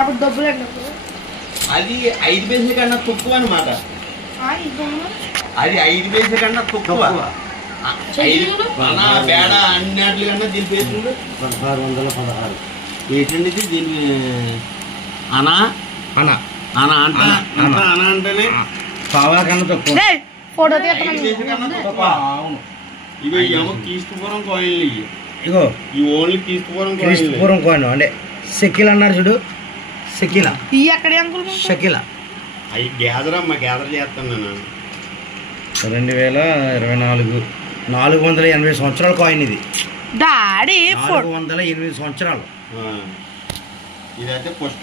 అప్పుడు డబ్బులు అది 5 పైసల కన్నా తక్కువ అన్నమాట. అది 5 పైసల కన్నా తక్కువ. అనా బేడ అన్నిటి కన్నా దీని పేరు 1616 ఏంటండి దీని అనా అనా అనా అంట అనా అంటేనే పావా కన్నా తక్కువ. ఫోటో అవును. ఇగో ఏమో క్రీస్తుపురం కాయిన్లు ఇవి. ఇగో ఈ ఓన్లీ క్రీస్తుపురం క్రీస్తుపురం కాయిన్ అంటే షకీల్ అన్నారు చూడు. షకీల ఇవి ఎక్కడ షకీల అవి గ్యాదర్ అమ్మా గ్యాదర్ చేస్తాను నేను 2024 480 సంవత్సరాల కాయిన్ ఇది. డాడీ 480 సంవత్సరాలు. ఇదైతే ఫస్ట్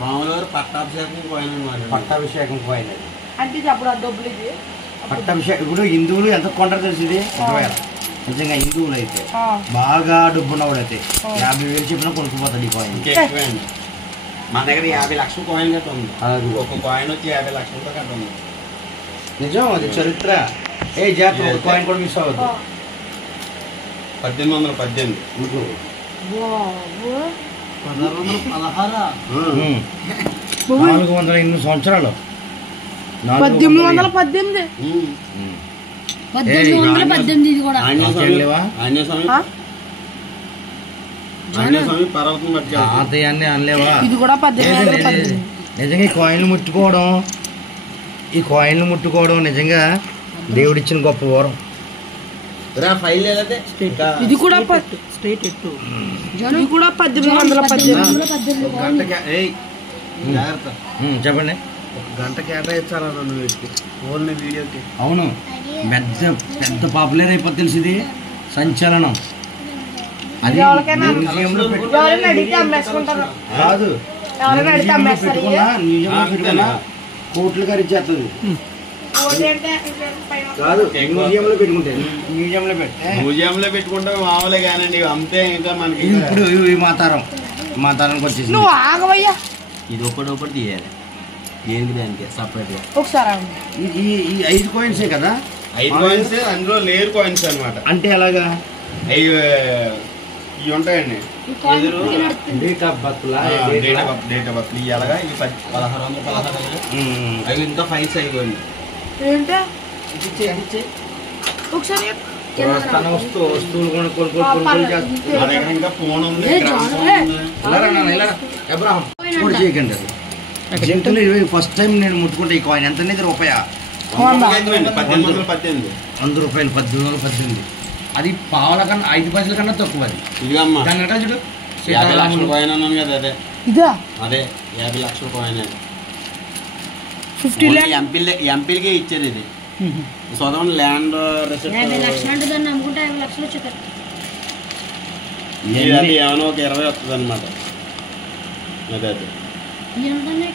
రాముల గారు పట్టాభిషేకం కాయిన్ అన్నమాట. పట్టాభిషేకం కాయిన్ అది. అంటే అప్పుడు ఆ డబ్బులు ఇది పట్టాభిషేకం ఇప్పుడు హిందువులు ఎంత కొంటారు తెలిసి ఇది 1000. నిజంగా హిందువులు అయితే బాగా డబ్బున్నవాడు అయితే 50,000 చెప్పినా కొనుక్కుపోతాడు ఈ కాయిన్. మన దగ్గర 50 లక్షల కాయిన్ గట్ట ఉంది. ఒక కాయిన్ వచ్చి 50 లక్షలతో గట్ట ఉంది. నిజం అది చరిత్ర. ఏ జాగ్రత్త ఒక కాయిన్ కూడా మిస్ అవ్వద్దు. 1818 480 సంవత్సరాలు. 1818 ఇది కూడా పర్వతం తాతయ్యాన్ని అనలేవా? ఇది కూడా 1818. నిజంగా ఈ కాయిన్లు ముట్టుకోవడం నిజంగా దేవుడిచ్చిన గొప్ప వరం. ఫైల్ ఇది కూడా 1818. చెప్పండి. గంట కేటాయించాలా ఓన్లీ వీడియోకి? అవును, పెద్ద పెద్ద పాపులర్ అయిపోతుంది తెలిసి ఇది సంచలనం. అది మ్యూజియంలో కాదు, పెట్టుకున్నా కోట్లు గారు ఇచ్చేస్తుంది కాదు. మ్యూజియంలో పెట్టుకుంటే మామూలే కానండి అంతే. ఇంకా మనకి ఇప్పుడు మా తరానికి వచ్చేసి నువ్వు ఆగవయ్యా. ఇది ఒకటి తీయాలి దేనికి దానికి సపరేట్ గా. ఒకసారి ఈ 5 కాయిన్సే కదా? 5 కాయిన్స్ అందులో లేయర్ కాయిన్స్ అనమాట. అంటే ఎలాగా? ఇవి ఉంటాయండి డేట్ ఆఫ్ బర్త్ ఎలాగా ఇవి 1616 అవి ఇంకా ఫైల్స్ అయిపోయింది. ఏంటో ఒకసారి వస్తువులు కొనుక్కోలు మా దగ్గర ఇంకా ఫోన్ ఉంది. చేయకండి. అది జంతువులు ఫస్ట్ టైం నేను ముట్టుకుంటే ఈ కాయిన్ ఎంత అనేది రూపాయా? 1818 100 రూపాయలు 1818. అది పావుల కన్నా 5 పైసల కన్నా తక్కువ. అది ఇదిగమ్మా దాని చూడు 50 లక్షల కాయిన్ అన్నాను కదా. ఇదా అదే 50 లక్షల కాయిన్. 50 lakhs ఎంపీలకే ఇచ్చారు ఇది. సొంతం ల్యాండ్ ఏమైనా ఒక 20 వస్తుంది అనమాట. అదే అదే 20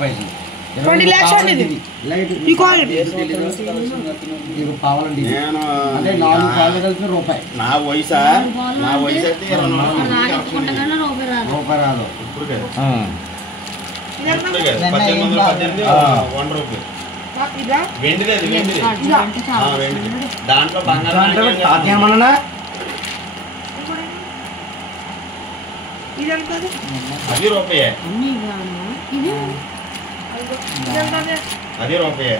పైసలు 20 lakhs అండి ఇది. ఈ కాయిన్ పావాలండి. అంటే 4 పాలు కలిపి రూపాయి. నా వయసు అయితే 24 రూపాయి రాదు. ఇప్పుడు 1818 1 రూపాయి. వెండిది దాంట్లో బంగారం తాతేమన్నా అది రూపాయే. అది రూపాయే.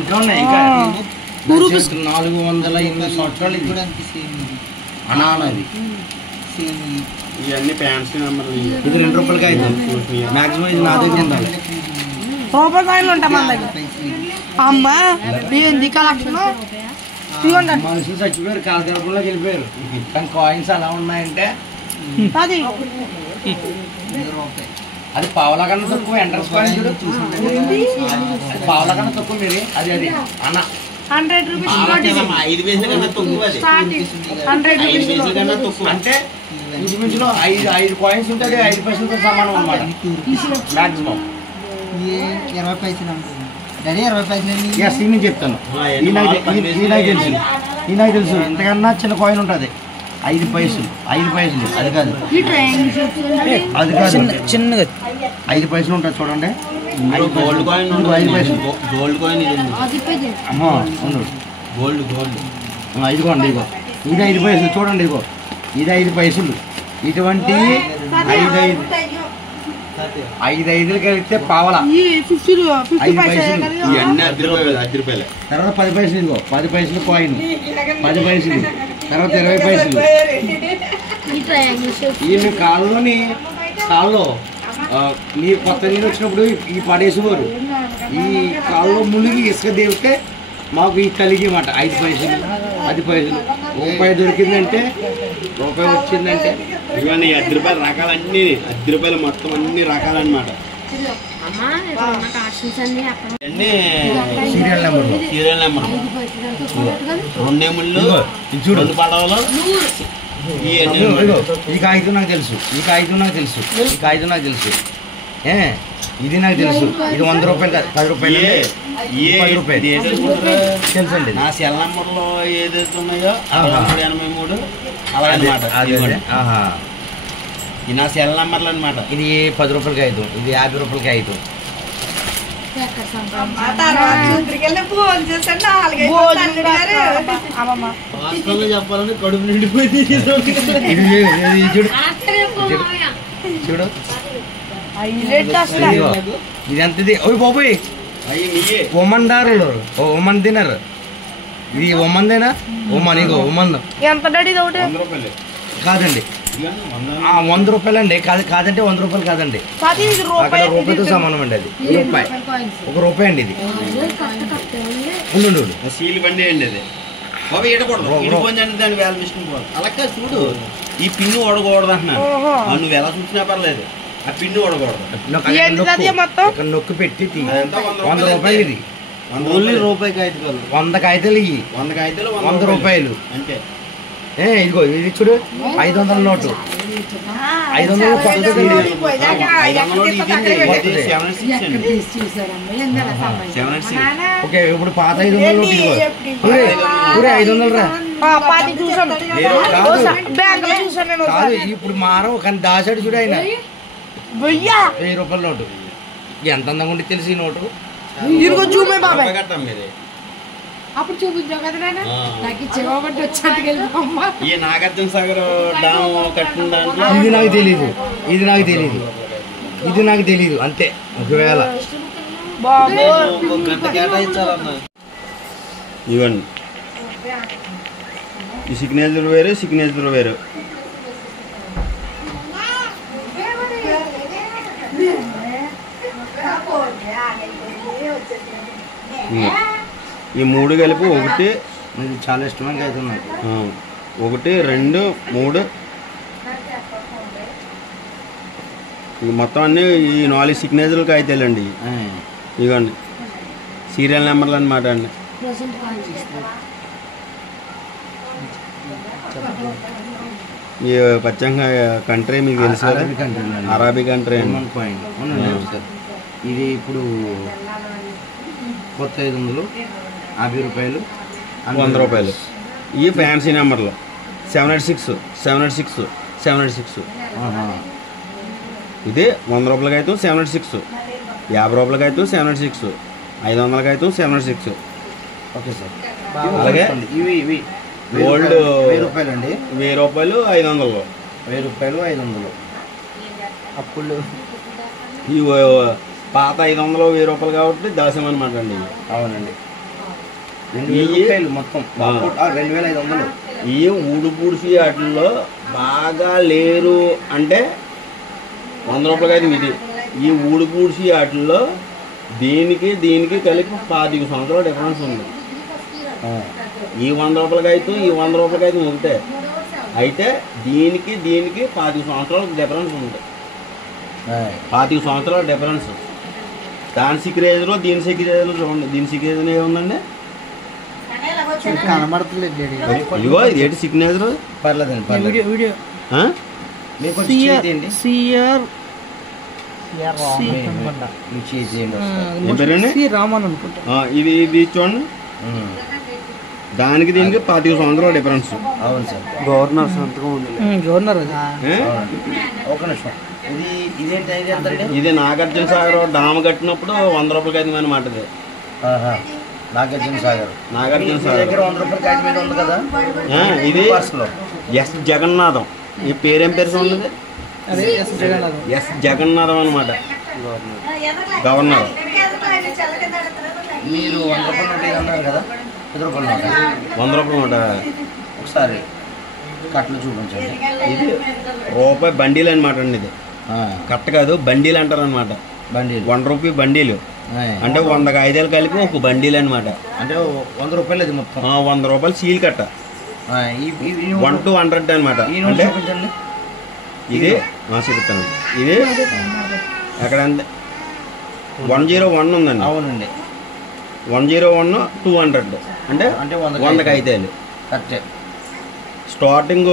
ఇంకా ఉన్నాయి. ఇంకా 480 సంవత్సరాలు అనాలి. ఇవన్నీ ఫ్యాన్సీ నెంబర్. ఇది 2 రూపాయలకి అయితే మాక్సిమం ఇది నా దగ్గర ఉండాలి. రూపాయి కాయిన్లు ఉంటాయి మన దగ్గర. అమ్మా ఏంది కలెక్షన్? మనుషులు చచ్చిపోయారు, కాలగర్భంలోకి వెళ్ళిపోయారు. కానీ కాయిన్స్ ఎలా ఉన్నాయంటే అది అది పావుల కన్నా తక్కువ. ఎంట్రన్స్ కాయిన్ చూడు, పావుల కన్నా తక్కువ. మీరు అది అన్న 100 రూపీస్ 5 పైసల కన్నా తక్కువ. 100 రూపీస్ కన్నా తక్కువ అంటే ఇంచుమించులో 5 కాయిన్స్ ఉంటుంది. 5 పైసలతో సమానం అన్నమాట మాక్సిమం. 20 పైసలు ఉంటుంది. 20 పైసలు నేను చెప్తాను. ఈ నాకు తెలుసు ఇంతకన్నా చిన్న కాయిన్ ఉంటుంది 5 పైసలు. 5 పైసలు అది కాదు, చిన్నగా 5 పైసలు ఉంటుంది చూడండి. గోల్డ్ కాయిన్ ఇదిగో 5 పైసలు. గోల్డ్ కాయిన్ ఇది ఉంది. అమ్మా ఉండు. గోల్డ్ ఇదిగోండి ఇదిగో ఇది 5 పైసలు చూడండి ఇదిగో ఇది 5 పైసలు ఇటువంటి 5 కలిపితే పావలా 5 పైసలు ఇవన్నీ 10 రూపాయలు. తర్వాత 10 పైసలు ఇదిగో 10 పైసలు కాయిన్ 10 పైసలు తర్వాత 20 పైసలు ఈ కాళ్ళలో నీరు కొత్త నీరు వచ్చినప్పుడు ఈ పడేసేవారు ఈ కాళ్ళలో మునిగి ఇసుక దేవుతే మాకు ఈ కలిగి మాట 5 పైసలు 10 పైసలు రూపాయి దొరికిందంటే రూపాయి వచ్చిందంటే ఇవన్నీ 10 రూపాయల రకాలన్నీ 10 రూపాయలు మొత్తం అన్ని రకాలన్నమాట. అన్నీ సీరియల్ నెంబర్ సీరియల్ నెంబర్ 2 నెంబర్లు 2 పడవలు ఈ కాగితం నాకు తెలుసు ఈ కాగితం నాకు తెలుసు ఇది నాకు తెలుసు ఇది 100 రూపాయలు కాదు 10 రూపాయలు 10 రూపాయలు తెలుసండి. నా సెల్ నంబర్లో ఏదైతే ఉన్నాయో 83 అలా అనమాట. ఇది నా సెల్ నంబర్లు అనమాట. ఇది 10 రూపాయలకి 5 ఇది 50 రూపాయలకి 5 చెప్పాలని కడుపు నిండిపోయింది. చూడు ఇది ఎంతది ఓయ్ బాబోయ్ ఒమన్ దారులు ఒమన్ తినరు ఇది ఒమందేనా ఒమన్ ఇగో ఒమన్ ఎంత డాడీ ఇది ఒకటి 100 రూపాయలు కాదండి 100 రూపాయలు అండి కాదంటే 100 రూపాయలు కాదండి అక్కడ రూపాయితో సమానం అండి అది రూపాయి 1 రూపాయి అండి ఇది ఉండు సీల్ బండి అండి అది బాబు ఏడకూడదు ఇడిపోయింది అంటే దాని వేల మిషన్ పోదు. అలాగే చూడు ఈ పిన్ను ఓడకూడదు అంటున్నాను. నువ్వు ఎలా చూసినా పర్లేదు ఆ పిన్ను ఓడకూడదు. నొక్కి పెట్టి 100 రూపాయలు ఇది రూపాయి కాగితాలు 100 కాగితాలు ఇవి 100 కాగితాలు 100 రూపాయలు అంతే. ఇదిగో ఇది చూడు 500 నోటు 500 ఓకే ఇప్పుడు పాత 500 నోటు ఇదిగో 500 రా కాదు ఇప్పుడు మారం కానీ దాచాడు చూడు ఆయన 1000 రూపాయల నోటు ఎంత అందంగా ఉండి తెలిసి ఈ నోటు కట్టాం మీది అప్పుడు చూపించావు కదా నాకు చెవబట్టి వచ్చాక ఈ నాగార్జున సాగర్ డామ్ కట్టిన దాంట్లో ఇది నాకు తెలీదు అంతే ఒకవేళ ఇవ్వండి ఈ సిగ్నేచర్ వేరు ఈ 3 కలిపి 1 నాకు చాలా ఇష్టమైన కాగితం నాకు 1 2 3 మొత్తం అన్నీ ఈ 4 సిగ్నేచర్లు కాగితాలండి. ఇదిగోండి సీరియల్ నెంబర్లు అనమాట అండి. ఈ పచ్చంగా కంట్రీ మీకు తెలుసు అరబీ కంట్రీ అండి. ఇది ఇప్పుడు కొత్త 500 50 రూపాయలు 100 రూపాయలు. ఈ ఫ్యాన్సీ నెంబర్లు 786 ఇది 100 రూపాయలకి అయితే 786 50 రూపాయలకి అయితే 786 500 అయితే 786. ఓకే సార్ అలాగే ఇవి గోల్డ్ 1000 రూపాయలు అండి 1000 రూపాయలు 500 1000 రూపాయలు 500 అప్పుడు ఈ పాత 500 1000 రూపాయలు కాబట్టి దాసం అనమాట అండి. అవునండి 2000 రూపాయలు మొత్తం 2500. ఈ ఊడుపూడిసి వాటిల్లో బాగా లేరు అంటే 100 రూపాయలకి అయితే ఇది. ఈ ఊడుపూడిసి వాటిల్లో దీనికి కలిపి 25 సంవత్సరాల డిఫరెన్స్ ఉంది. ఈ 100 రూపాయలకి అయితే ఈ 100 రూపాయలకి అయితే ఒకటే అయితే దీనికి 25 సంవత్సరాల డిఫరెన్స్ ఉంది. 25 సంవత్సరాల డిఫరెన్స్. దాని సిగ్నేచర్లో దీని సిగ్నేచర్లో చూడండి. దీని సిగ్నేచర్ ఏముందండి కనబడతలేదు ఇదిగో ఇది ఏంటి సిగ్నేచర్ పర్లేదండి వీడియో రామన్ అనుకుంటా. ఇది చూడండి దానికి దీనికి 25 సంవత్సరాల డిఫరెన్స్. అవును సార్ గవర్నర్ సంతకం ఉంది గవర్నర్ ఒక నిమిషం ఇది నాగార్జున సాగర్ డామ్ కట్టినప్పుడు 100 రూపాయలకి అయితే అనమాట. ఇది నాగార్జున సాగర్. నాగార్జున సాగర్ దగ్గర 100 రూపాయల కాగితం మీద ఉంది కదా. ఇది ఎస్ జగన్నాథం. ఈ పేరేం పేరు ఉన్నది? ఎస్ జగన్నాథం అనమాట, గవర్నర్. మీరు 100 రూపాయల నోట్ అన్నారు కదా, 10 రూపాయల నోట్. 100 రూపాయల నోట ఒకసారి కట్టలు చూపించండి. ఇది రూపాయి బండీలు అనమాట అండి. ఇది కట్ట కాదు, బండీలు అంటారు అనమాట. బండీలు 1 రూపాయి బండీలు అంటే 100 కాగితాలు కలిపి ఒక బండీలు అనమాట. అంటే 100 రూపాయలు అది మొత్తం. 100 రూపాయలు సీల్ కట్ట. 1 to 100 అనమాట. అంటే ఇది చెప్తాను. ఇది ఎక్కడ 101 ఉందండి. అవునండి, 101 200 అంటే 100 కాగితాలు. కరెక్టే. స్టార్టింగ్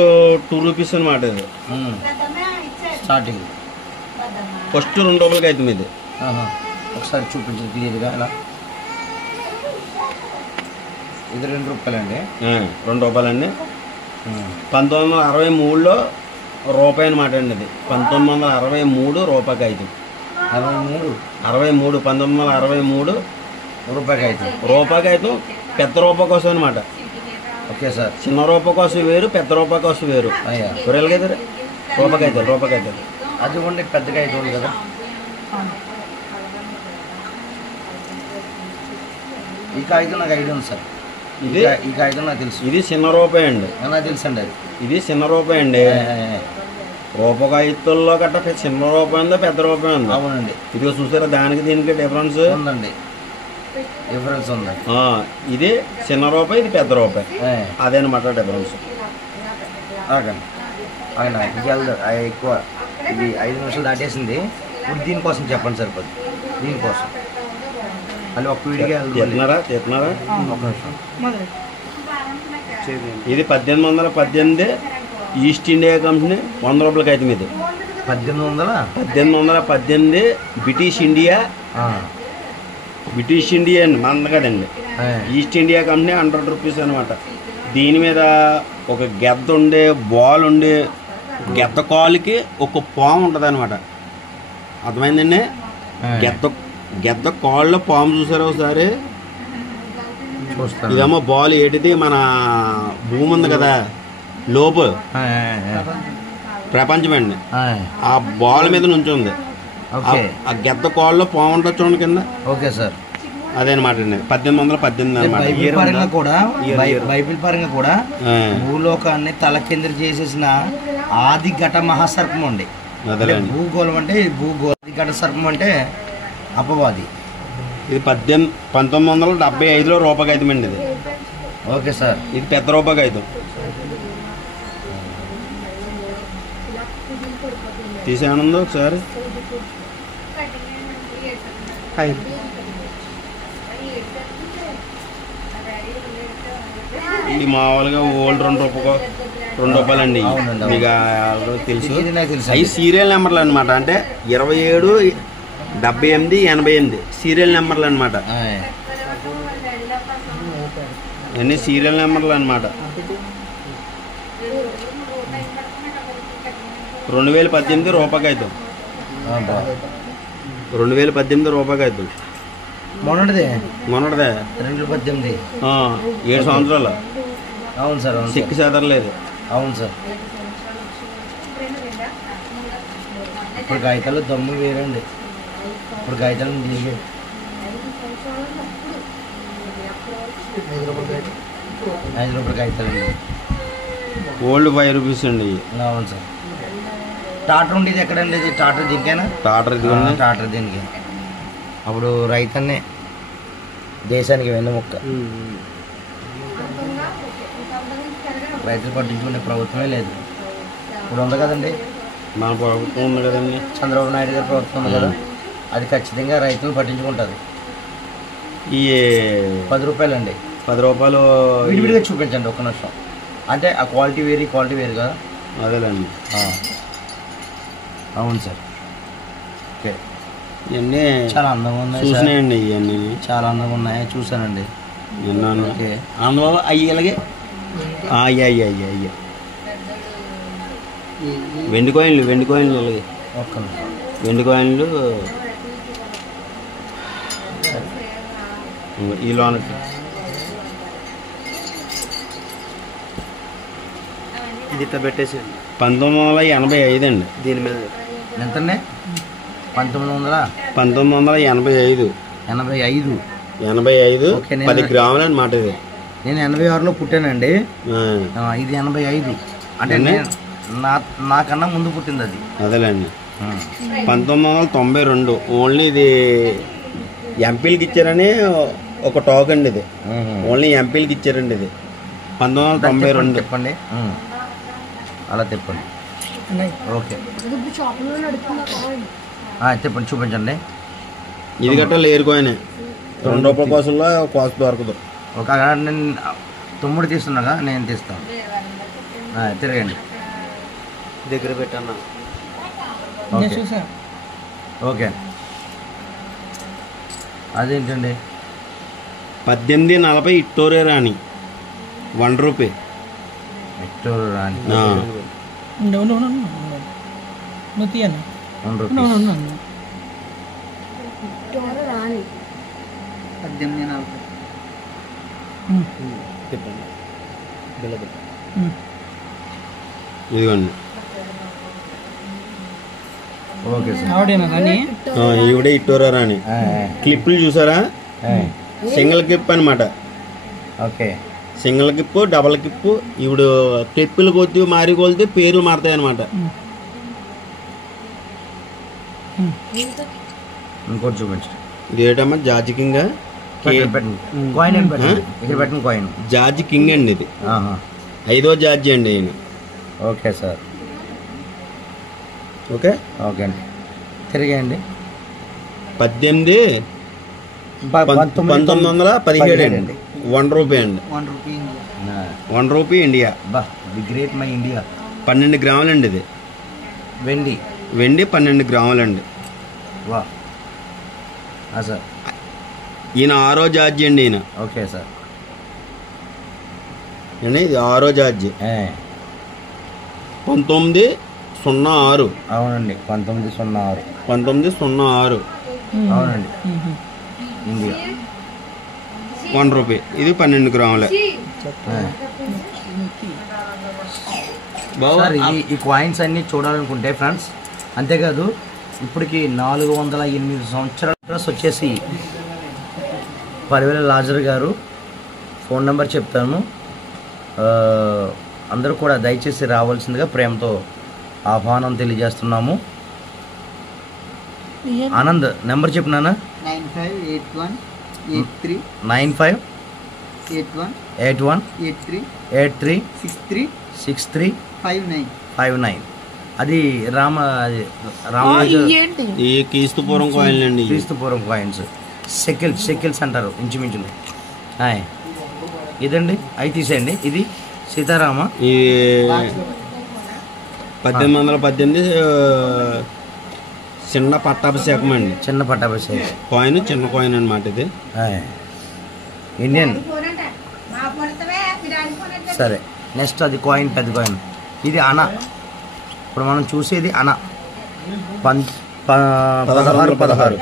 2 రూపీస్ అనమాట. ఇది స్టార్టింగ్ ఫస్ట్ 2 రూపాయలకి అవుతుంది. ఇది ఒకసారి చూపించండి క్లియర్గా. ఇలా ఇది 2 రూపాయలండి. 2 రూపాయలండి. 1963లో రూపాయి అనమాట అండి. అది 1963 రూపాయి కాగితం. 63 1963 రూపాయి కాగితం. రూపాయి కాగితం పెద్ద రూపాయి కోసం అనమాట. Okay sir. చిన్న రూపాయి కోసం వేరు, పెద్ద రూపాయి కోసం వేరు. కూరలు కదా రూపాయి కాగితాలు. అది ఉండి పెద్ద కాగితం ఉంది కదా. ఈ కాగితం నాకు ఐడియా ఉంది సార్. ఈ కాగితం నాకు తెలుసు. ఇది చిన్న రూపాయి అండి. నాకు తెలుసు అండి. ఇది చిన్న రూపాయి అండి. రూపాయి కాగితాల్లో గట్ట చిన్న రూపాయి ఉందో పెద్ద రూపాయి ఉందో. అవునండి. ఇది చూసారా, దానికి దీనికి డిఫరెన్స్ ఉందండి. డిఫరెన్స్ ఉంది. ఇది చిన్న రూపాయి, ఇది పెద్ద రూపాయి. అదేనమాట డిఫరెన్స్. ఆయన ఎక్కువ ఇది 5 నిమిషాలు దాటేసింది. ఇప్పుడు దీనికోసం చెప్పండి సరిపోదు. దీనికోసం మళ్ళీ ఒక వీడిగా చెప్తున్నారా? ఒక నిమిషం. ఇది 1818 ఈస్ట్ ఇండియా కంపెనీ 100 రూపాయలకి అయితే. ఇది 1818 బ్రిటిష్ ఇండియా అండి, మన కదండి. ఈస్ట్ ఇండియా కంపెనీ 100 రూపీస్ అనమాట. దీని మీద ఒక గెద్ద ఉండే, బాల్ ఉండే, గెద్ద కాలుకి ఒక పాము ఉంటుంది అనమాట. అర్థమైందండి? గెద్ద కాళ్ళలో పాము చూసారా ఒకసారి? ఇదేమో బాల్ ఏటిది, మన భూమి ఉంది కదా లోపు ప్రపంచం అండి. ఆ బాల్ మీద నుంచి ఉంది. ఆ గెద్ద కాళ్ళలో పాము ఉంటుంది చూడండి కింద. Okay sir. అదేనమాట అండి. 1818 అనమాట. బైబిల్ పరంగా కూడా భూలోకాన్ని తలకిందులు చేసేసిన ఆది ఘట మహాసర్పం అండి. భూగోళం అంటే ఆది ఘట సర్పం అంటే అపవాది. ఇది 1975లో రూపాయి కాగితం అండి. ఇది ఓకే సార్. ఇది పెద్ద రూపాయి కాగితం. తీసేయనుందో ఒకసారి. ఇది మామూలుగా ఓల్డ్ 2 రూపాయలండి. మీకు తెలుసు. అవి సీరియల్ నెంబర్లు అనమాట. అంటే 27, 78, 88 సీరియల్ నెంబర్లు అనమాట. అన్నీ సీరియల్ నెంబర్లు అనమాట. 2018 రూపాయి కాగితం. 2018 రూపాయి కాగితం. మొన్నటిదే 2018 7 సంవత్సరాలు. అవును సార్. సిక్కు చెదరలేదు. అవును సార్. ఇప్పుడు కాగితాలు దమ్ము వేరండి. ఇప్పుడు కాగితాలు 5 రూపాయల కాగితాలండి. ఓల్డ్ 5 రూపీస్ అండి. అవును సార్. టాటర్ ఉండేది ఎక్కడండి? ఇది టాటర్ దీనికైనా? టాటర్ దీనికి. అప్పుడు రైతన్నే దేశానికి వెన్నెముక్క. రైతులు పట్టించుకునే ప్రభుత్వమే లేదు. ఇప్పుడు ఉంది కదండి, మన ప్రభుత్వం ఉంది కదండి, చంద్రబాబు నాయుడు గారి ప్రభుత్వం ఉంది కదా, అది ఖచ్చితంగా రైతులు పట్టించుకుంటుంది. ఈ 10 రూపాయలండి. 10 రూపాయలు విడివిడిగా చూపించండి ఒక్క నిమిషం. అంటే ఆ క్వాలిటీ వేరు, క్వాలిటీ వేరు కదా. అదేలేండి. అవును సార్. ఓకే. ఇవన్నీ చాలా అందంగా ఉన్నాయి. చూసినాయండి. ఇవన్నీ చాలా అందంగా ఉన్నాయి, చూసానండి. విన్నాను. ఓకే. అందుబాబు అయ్యి ఇలాగే అయ్యా వెండి కాయిన్లు ఇలాగే ఒక్క నిమిషం. వెండి కాయిన్లు ఈ లోన ఇది ఇట్లా పెట్టేసి 1985 అండి. దీని మీద ఎంతండి? 1985 85. 85 ఓకే, 10 గ్రాములు అన్నమాట ఇది. నేను 86లో పుట్టానండి. ఆ, ఇది 85 అంటే నాకన్నా ముందు పుట్టింది అది. అదేలేండి. 1992 ఓన్లీ ఇది ఎంపీలకి ఇచ్చారని ఒక టాక్ అండి. ఇది ఓన్లీ ఎంపీలకి ఇచ్చారండి. ఇది 1992. చెప్పండి, అలా చెప్పండి. ఓకే, చెప్పండి, చూపించండి. ఇది గట్రా లేరు కాయిన్. 2 రూపాయల కోసంలో కాస్ట్ దొరకదు. ఒక నేను తమ్ముడు తీస్తున్నాగా, నేను తీస్తాను. తిరగండి, దగ్గర పెట్టన్నా. Okay okay. అదేంటండి? 1840 విక్టోరియా రాణి 1 రూపీ. విక్టోరియా రాణి ఆ, 1 రూపీ. 1840. ఇదిగోండి. Okay sir. ఈవిడే విక్టోరియా రాణి. క్లిప్పులు చూసారా? సింగిల్ క్లిప్ అనమాట. Okay, single clip, double clip. ఇప్పుడు క్లిప్పులు కొద్ది మారి కొలితే పేర్లు మారుతాయి అనమాట. ఇంకోటి చూపించండి. ఇదేటమ్మా జార్జ్ కింగ్. కాయిన్ ఏం పెట్టండి, ఇక్కడ పెట్టిన కాయిన్ జార్జ్ కింగ్ అండి. ఇది 5వ జార్జి అండి ఈయన. Okay sir. ఓకే ఓకే అండి, తిరిగేయండి. 1917 అండి. 1 రూపీ అండి. 1 రూపీ ఇండియా. 1 rupee India. బా, ది గ్రేట్ మై ఇండియా. 12 గ్రాములండి. ఇది వెండి. వెండి 12 గ్రాములండి. వా సార్. ఈయన 6వ జార్జి అండి. ఈయన ఓకే సార్. అండి ఇది 6వ జార్జి. 1906. అవునండి, 1906. 1906 అవునండి, ఇండియా. 1 రూపీ. ఇది 12 గ్రాములే. సార్, ఈ కాయిన్స్ అన్ని చూడాలనుకుంటే ఫ్రెండ్స్, అంతేకాదు ఇప్పటికి 408 సంవత్సరాల అడ్రస్ వచ్చేసి పరివేల లాజర్ గారు. ఫోన్ నెంబర్ చెప్తాను, అందరూ కూడా దయచేసి రావాల్సిందిగా ప్రేమతో ఆహ్వానం తెలియజేస్తున్నాము. ఆనంద్ నెంబర్ చెప్పినానా? 958183 958183 6359. అది రామరాజు ఈ క్రీస్తుపూర్వం కాయిన్లు అండి. క్రీస్తుపూర్వం కాయిన్స్. షెకిల్స్ అంటారు ఇంచుమించులు. ఇదండి, అవి తీసేయండి. ఇది సీతారామ. ఈ 1818 చిన్న పట్టాభిషేకం అండి. చిన్న పట్టాభిషేకం కాయిన్, చిన్న కాయిన్ అనమాట. ఇది ఇండియన్. సరే, నెక్స్ట్ అది కాయిన్, పెద్ద కాయిన్. ఇది అణ. ఇప్పుడు మనం చూసేది అణ. 1616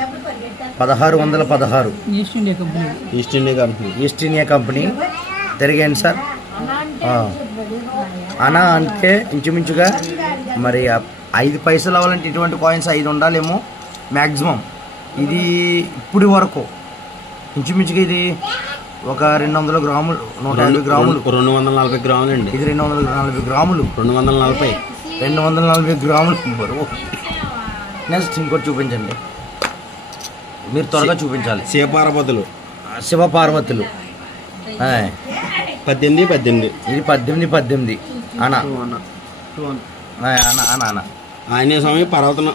ఈస్ట్ ఇండియా కంపెనీ. తిరిగండి సార్. అణ అంటే ఇంచుమించుగా మరి 5 పైసలు అవ్వాలంటే ఇటువంటి కాయిన్స్ 5 ఉండాలేమో మ్యాక్సిమం. ఇది ఇప్పుడు వరకు ఇంచుమించుగా ఇది ఒక 200 గ్రాములు, 150 గ్రాములు, 240 గ్రాములు అండి. ఇది 240 గ్రాములు, 240 గ్రాములు బరువు. నెక్స్ట్ ఇంకోటి చూపించండి, మీరు త్వరగా చూపించాలి. శివపార్వతులు 1818. ఇది 1818 అన. ఆయన స్వామి పర్వతం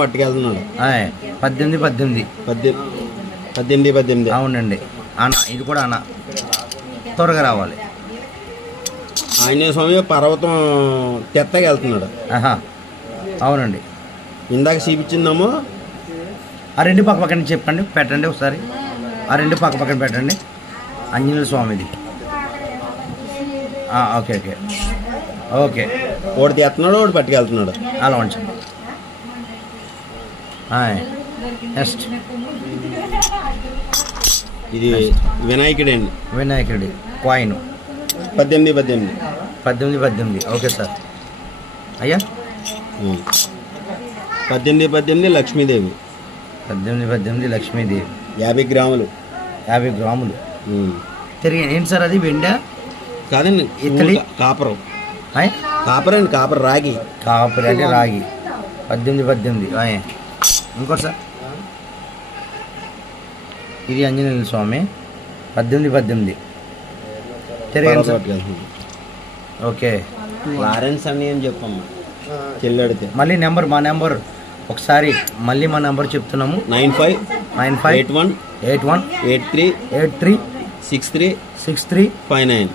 పట్టుకెళ్తున్నాడు. 1818. అవునండి, అన. ఇది కూడా అన. త్వరగా రావాలి. ఆయన స్వామి పర్వతం తెత్తగా వెళ్తున్నాడు. అవునండి, ఇందాక చూపించిందాము. ఆ 2 పక్కన చెప్పండి, పెట్టండి ఒకసారి. ఆ 2 పక్కన పెట్టండి. ఆంజనేయ స్వామిది. Okay okay okay. ఒకటి తెస్తున్నాడు, ఒకటి పట్టుకెళ్తున్నాడు. అలా ఉంచండి. నెక్స్ట్ ఇది వినాయకుడు అండి. వినాయకుడి కాయిన్ 18 ఓకే సార్. అయ్యా 18 లక్ష్మీదేవి 18 లక్ష్మీదేవి 50 గ్రాములు. 50 గ్రాములు. తిరిగి ఏంటి సార్ అది వెండా కాదండి, ఇత్తడి కాపర్ అండి, కాపర్ రాగి. కాపర్ అంటే రాగి 18. ఇంకోటి సార్ ఇది ఆంజనేయ స్వామి 18. తిరిగి సార్ ఓకే. లారెన్స్ అని అని చెప్పమ్మా చెల్లెడితే. మళ్ళీ మా నెంబర్ ఒకసారి మళ్ళీ మా నెంబర్ చెప్తున్నాము 9581836359.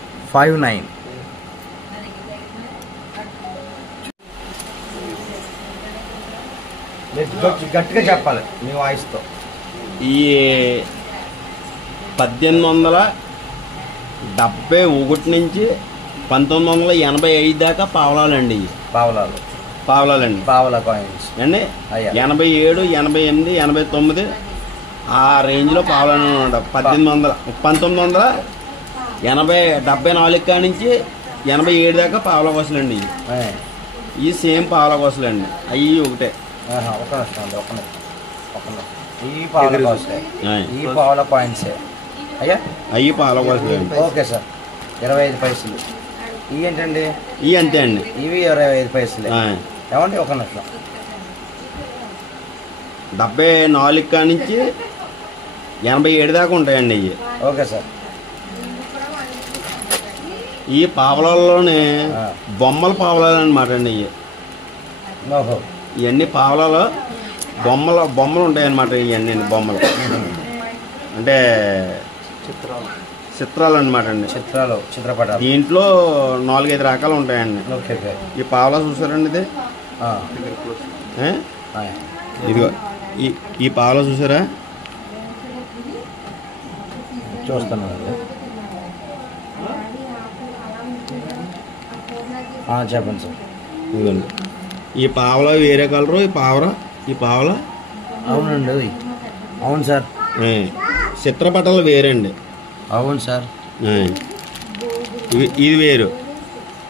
గట్టిగా చెప్పాలి మీ వాయిస్తో. ఈ 1871 నుంచి 1985 దాకా పావలాలండి. పావలాలండి పావలా కాయిన్స్ అండి. 87, 88, 89 ఆ రేంజ్లో పావలాలు అనమాట. 1974 కాడి నుంచి 87 దాకా పావలా కోసలండి. ఈ సేమ్ పావలా కోసలండి. అవి ఒకటే. ఈ పావలా కాయిన్స్ అయ్యా. అవి పావలా కోసలండి. Okay sir. 25 పైసలు. ఇవి ఏంటండి? ఇవి అంతే అండి. ఇవి 25 పైసలు. ఏమండి ఒక నిమిషం. 74 కాడి నుంచి 87 దాకా ఉంటాయండి ఇవి. Okay sir. ఈ పావలాల్లోనే బొమ్మల పావలాలు అనమాట అండి. ఇవి ఇవన్నీ పావలాలో బొమ్మలు ఉంటాయన్నమాట. ఇవన్నీ బొమ్మలు అంటే చిత్రాలు అనమాట అండి. చిత్రపటాలు. దీంట్లో 4-5 రకాలు ఉంటాయండి. ఈ పావలా చూసారండి ఇది. ఇదిగో ఈ పావలా చూసారా? చూస్తున్నాను. చెప్పండి సార్. ఇదిగోండి ఈ పావలా వేరే కలరు. ఈ పావలా అవునండి. అవును సార్. చిత్రపటాలు వేరండి. అవును సార్. ఇది వేరు,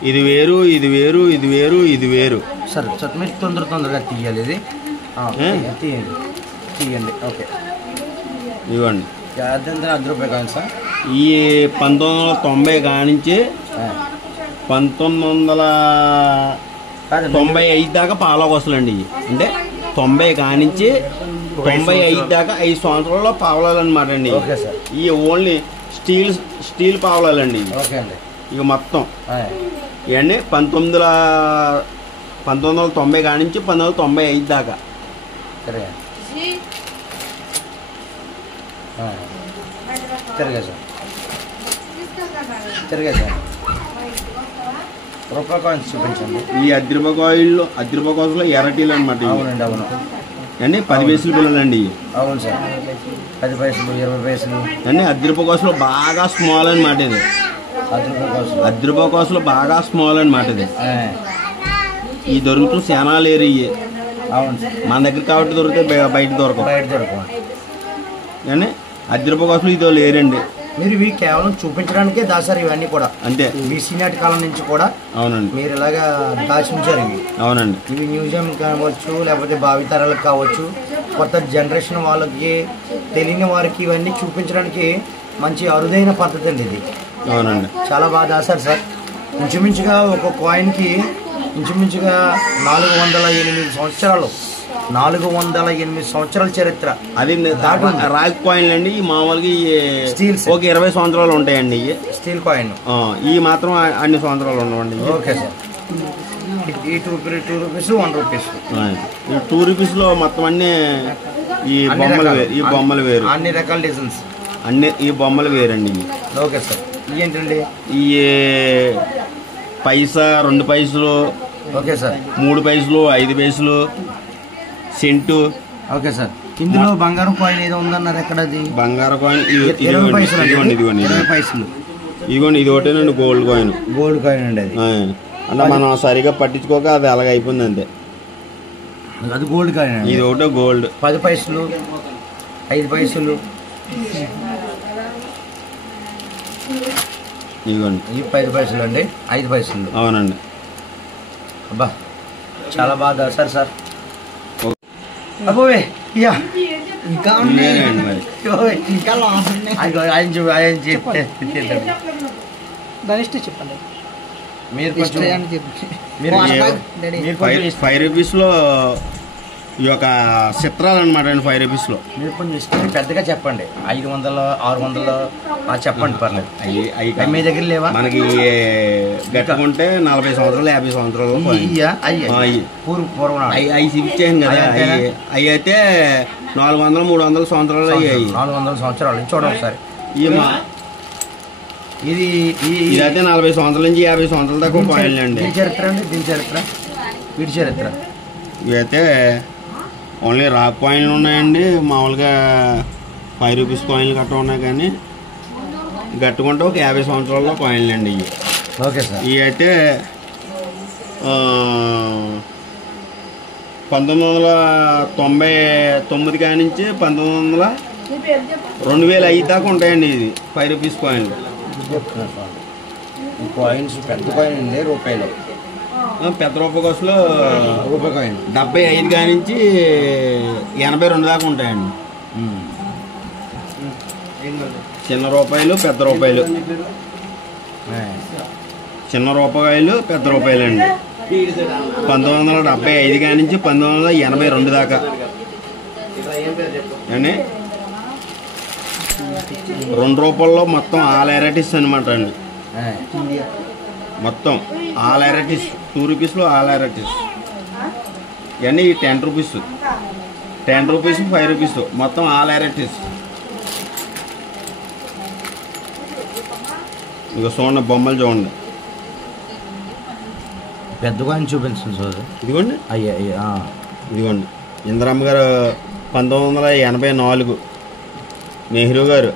ఇది వేరు, ఇది వేరు, ఇది వేరు, ఇది వేరు. సార్ మీరు తొందరగా తీయాలి. ఇది తీయండి. ఓకే ఇదిగోండి. 10 రూపాయలు కాదు సార్. ఈ 1990 కానించి 1995 దాకా పావలా కోసలండి. అంటే 90 కానించి 95 దాకా 5 సంవత్సరాల్లో పావలాలు అనమాట అండి. ఈ ఓన్లీ స్టీల్ పావలాలండి. ఇక మొత్తం ఇవన్నీ 1990 కానించి 1995 దాకా. రూపాయి కాయిన్స్ చూపించండి. ఈ 10 రూపాయ కాసులో ఎర్రటీలు అనమాట. అవునండి. అవును అండి 10 పైసలు పిల్లలండి. అవును సార్. 10 పైసలు 20 పైసలు అండి. 10 రూపాయ కాసులో బాగా స్మాల్ అనమాట ఇది. 10 రూపాయ కాసులో బాగా స్మాల్ అనమాట ఇది. ఈ దొరుకుతూ చాలా లేరు ఇవి. అవును మన దగ్గర కాబట్టి దొరికితే బయట దొరకవు. కానీ 10 రూపాయ కాసులు ఇదో లేరండి. మీరు ఇవి కేవలం చూపించడానికే దాసారు ఇవన్నీ కూడా. అంతే. బీసీ నాటి కాలం నుంచి కూడా. అవునండి. మీరు ఇలాగా దాచించారు ఇవి. అవునండి. ఇవి మ్యూజియం కావచ్చు, లేకపోతే భావితరాలకు కావచ్చు, కొత్త జనరేషన్ వాళ్ళకి తెలియని వారికి ఇవన్నీ చూపించడానికి మంచి అరుదైన పద్ధతి అండి ఇది. అవునండి. చాలా బాగా దాసారు సార్. ఇంచుమించుగా ఒక కాయిన్కి ఇంచుమించుగా 408 సంవత్సరాలు 408 సంవత్సరాల చరిత్ర. అది రాగి కాయిన్లు అండి. ఈ మామూలుగా స్టీల్ ఒక 20 సంవత్సరాలు ఉంటాయండి. ఇవి స్టీల్ కాయిన్. ఈ మాత్రం అన్ని సంవత్సరాలు ఉండవండి. Okay sir. ఈ 2 రూపీస్ 1 రూపీస్. ఈ 2 రూపీస్లో మొత్తం అన్ని ఈ బొమ్మలు వేరు. అన్ని రకాల డిజైన్స్ ఈ బొమ్మలు వేరండి. Okay sir. ఏంటండి? ఈ పైసా 2 పైసలు. Okay sir. 3 పైసలు 5 పైసలు సెంటు. Okay sir. ఇందులో బంగారం కాయిన్ ఏదో ఉందన్నారు. ఎక్కడ అది? బంగారం కాయిన్ 20 పైసలు. 20 పైసలు. ఇదిగోండి ఇది ఒకటేనండి గోల్డ్ కాయిన్. గోల్డ్ కాయిన్ అండి అది. అంటే మనం సరిగా పట్టించుకోక అది అలాగ అయిపోయింది అంతే. అది గోల్డ్ కాయిన్ అండి. ఇది ఒకటో గోల్డ్. 10 పైసలు, 5 పైసలు, ఇదిగోండి. ఇవి 10 పైసలు అండి, 5 పైసలు. అవునండి. అబ్బా చాలా బాగా సార్. అబ్బోవే ఇయ్యా ఇంకా ఇదేనండి మరి. ఇంకా లాస్ ఉన్నాయి. ఆయన చెప్తే దాని ఇష్టం చెప్పండి. మీరు కొంచెం అని చెప్పి మీరు డాడీ. మీరు కొంచెం 5 రూపీస్లో ఈ యొక్క చిత్రాలు అనమాట అండి. 5 రూపీస్లో మీరు కొంచెం ఇష్టం పెద్దగా చెప్పండి. 500, 600 చెప్పండి పర్లేదు. అవి మీ దగ్గర లేవా? మనకి గట్టుకుంటే 40 సంవత్సరాలు 50 సంవత్సరాలు పూర్వం అవి చూపించాను కదా. అవి అయితే 400 300 సంవత్సరాలు అయ్యాయి. 400 సంవత్సరాలు చూడండి ఒకసారి. ఇది ఇదైతే 40 సంవత్సరాల నుంచి 50 సంవత్సరాల దాకా కాయిన్లు అండి. దీని చరిత్ర అండి, దీని చరిత్ర, వీటి చరిత్ర. ఇవైతే ఓన్లీ రాక్ కాయిన్లు ఉన్నాయండి. మామూలుగా 5 రూపీస్ కాయిన్లు గట్ట ఉన్నాయి, కానీ గట్టుకుంటే ఒక 50 సంవత్సరాల్లో కాయిన్లు అండి ఇవి. Okay sir. ఇవి అయితే 1999 కాడి నుంచి 2005 దాకా ఉంటాయండి. ఇది 5 రూపీస్ కాయిన్లు. ఈ కాయిన్స్ పెద్ద కాయిన్ అండి, రూపాయలు. పెద్ద రూపాయి కోసలో రూపాయి కాయిన్ 75 కాడి నుంచి 82 దాకా ఉంటాయండి. చిన్న రూపాయలు, పెద్ద రూపాయలు. చిన్న రూపాయలు, పెద్ద రూపాయలు అండి. 1975 కాడి నుంచి 1982 దాకా అండి. 2 రూపాయల్లో మొత్తం ఆల్ వెరైటీస్ అనమాట అండి. మొత్తం ఆల్ వెరైటీస్. 2 రూపీస్లో ఆల్ వెరైటీస్ ఇవన్నీ. 10 రూపీస్, 10 రూపీస్, 5 రూపీస్ మొత్తం ఆల్ వెరైటీస్. ఇక చూడండి, బొమ్మలు చూడండి. పెద్ద కాయిన్ చూపించండి సార్. ఇదిగోండి, అయ్యా ఇదిగోండి. ఇందిరమ్మ గారు 1984, నెహ్రూ గారు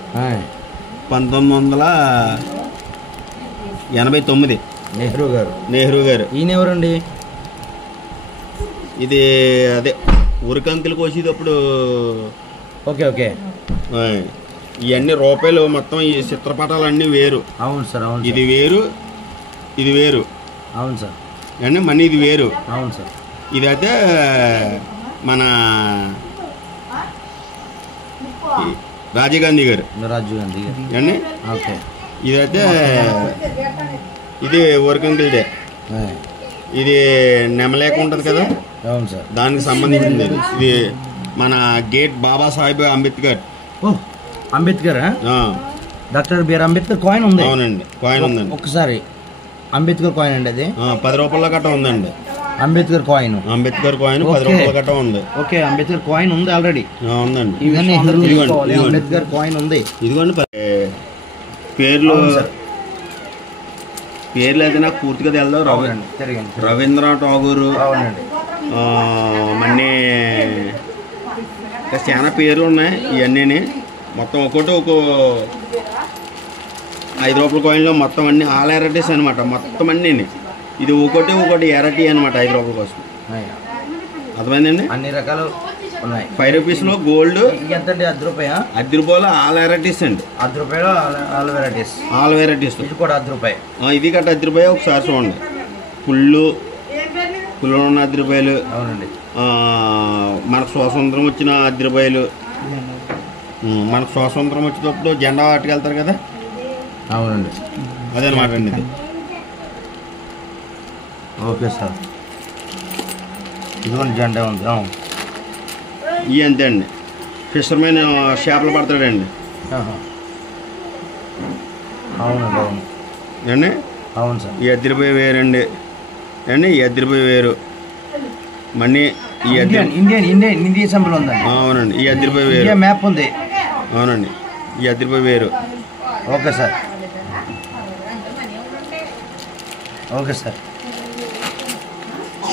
1989. నెహ్రూ గారు. ఈయన ఎవరండి? ఇది అదే ఉరికంకులు కోసేటప్పుడు. ఓకే. ఇవన్నీ రూపాయలు మొత్తం. ఈ చిత్రపటాలు అన్నీ వేరు. అవును సార్. అవును. ఇది వేరు, ఇది వేరు. అవును సార్. అండి మనీ ఇది వేరు. అవును సార్. ఇదైతే మన రాజీవ్ గాంధీ గారు అండి. ఓకే. ఇదైతే ఇది వర్కంకిల్దే. ఇది నెమలేక ఉంటుంది కదా. అవును సార్. దానికి సంబంధించింది. ఇది మన gate Babasaheb Ambedkar. Ambedkar, doctor BR Ambedkar coin ఉంది. అవునండి, కాయిన్ ఉందండి. ఒకసారి అంబేద్కర్ కాయిన్ అండి. అది 10 రూపాయల గట్ట ఉందండి. అంబేద్కర్ కాయిన్ 10 రూపాయల గట్ట ఉంది. ఓకే. అంబేద్కర్ కాయిన్ ఉంది ఆల్రెడీ. ఉందండి. అంబేద్కర్ కాయిన్ ఉంది. ఇదిగోండి. పేర్లు అయితే నాకు పూర్తిగా తెలదు. రవీంద్రనాథ్ ఠాగూరు, మన్నీ చాలా పేర్లు ఉన్నాయి. ఇవన్నీ మొత్తం ఒక్కొక్కటి ఒక 5 రూపాయల కాయిన్లో మొత్తం అన్ని ఆల్ వెరైటీస్ అనమాట. మొత్తం అన్నీ ఇది ఒకటి ఎరటీ అనమాట. 5 రూపాయల కోసం. అర్థమైందండి. అన్ని రకాలు ఉన్నాయి. 5 రూపీస్లో గోల్డ్ ఎంత అండి? 10 రూపాయ? 10 రూపాయలు ఆల్ వెరైటీస్ అండి. 10 రూపాయలు ఆల్ వెరైటీస్. All varieties. ఇది కూడా 10 రూపాయ. ఇది కట్ట 10 రూపాయలు. ఒకసారి చూడండి. పుల్లు ఉన్న 10 రూపాయలు. అవునండి. మనకు స్వాతంత్రం వచ్చిన 10 రూపాయలు. మనకు స్వాతంత్రం వచ్చేటప్పుడు జెండా పట్టుకెళ్తారు కదా. అవునండి. అదనమాట అండి ఇది. Okay sir. ఇదిగోండి జెండా ఉంది. ఇవి అంతే అండి. ఫిషర్మెన్ చేపలు పడతాడండి. అవునండి. అవును అండి. అవును సార్. ఈ 10 రూపాయలు వేరండి అండి. ఈ 10 రూపాయలు వేరు. మనీ ఈ ఇండియన్ సింబల్ ఉందండి. అవునండి. ఈ 10 రూపాయలు వేరు. మ్యాప్ ఉంది. అవునండి. ఈ 10 రూపాయలు వేరు. Okay sir. Okay sir.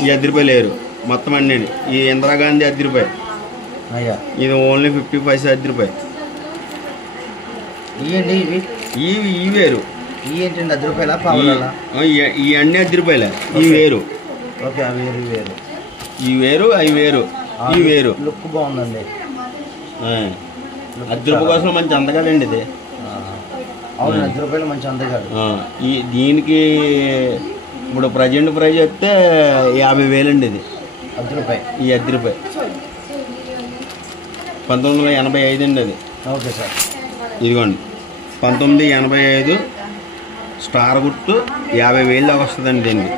ఈ 10 రూపాయలు వేరు మొత్తం అన్నీ. ఈ ఇందిరాగాంధీ 10 రూపాయలు. అయ్యా ఇది ఓన్లీ 50 పైసా 10 రూపాయలు. ఇవి వేరు. ఏంటండి 10 రూపాయల పావులా? ఈ అన్నీ 10 రూపాయలే. ఇవి వేరు. ఓకే. అవి వేరు. ఈ వేరు అవి వేరు ఈ వేరు. లుక్ బాగుందండి. ₹10 కోసం మంచి అందగాడండి ఇది. అవును, ₹10 మంచి అందగాడు. ఈ దీనికి ఇప్పుడు ప్రజెంట్ ప్రైజ్ చెప్తే 50,000 అండి ఇది. ₹10. ఈ ₹10 1985 అండి అది. Okay sir. ఇదిగోండి 1985 స్టార్ గుర్తు 50,000 దాకా వస్తుందండి దీనికి.